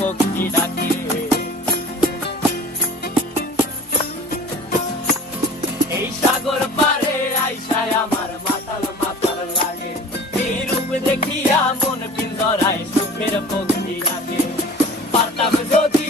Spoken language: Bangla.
পক্ষী ডাকে। এই সাগর পারে আইসায় আমার মাতাল মাতাল লাগে, এই রূপ দেখিয়া মন পিঞ্জরায় সুখের পক্ষী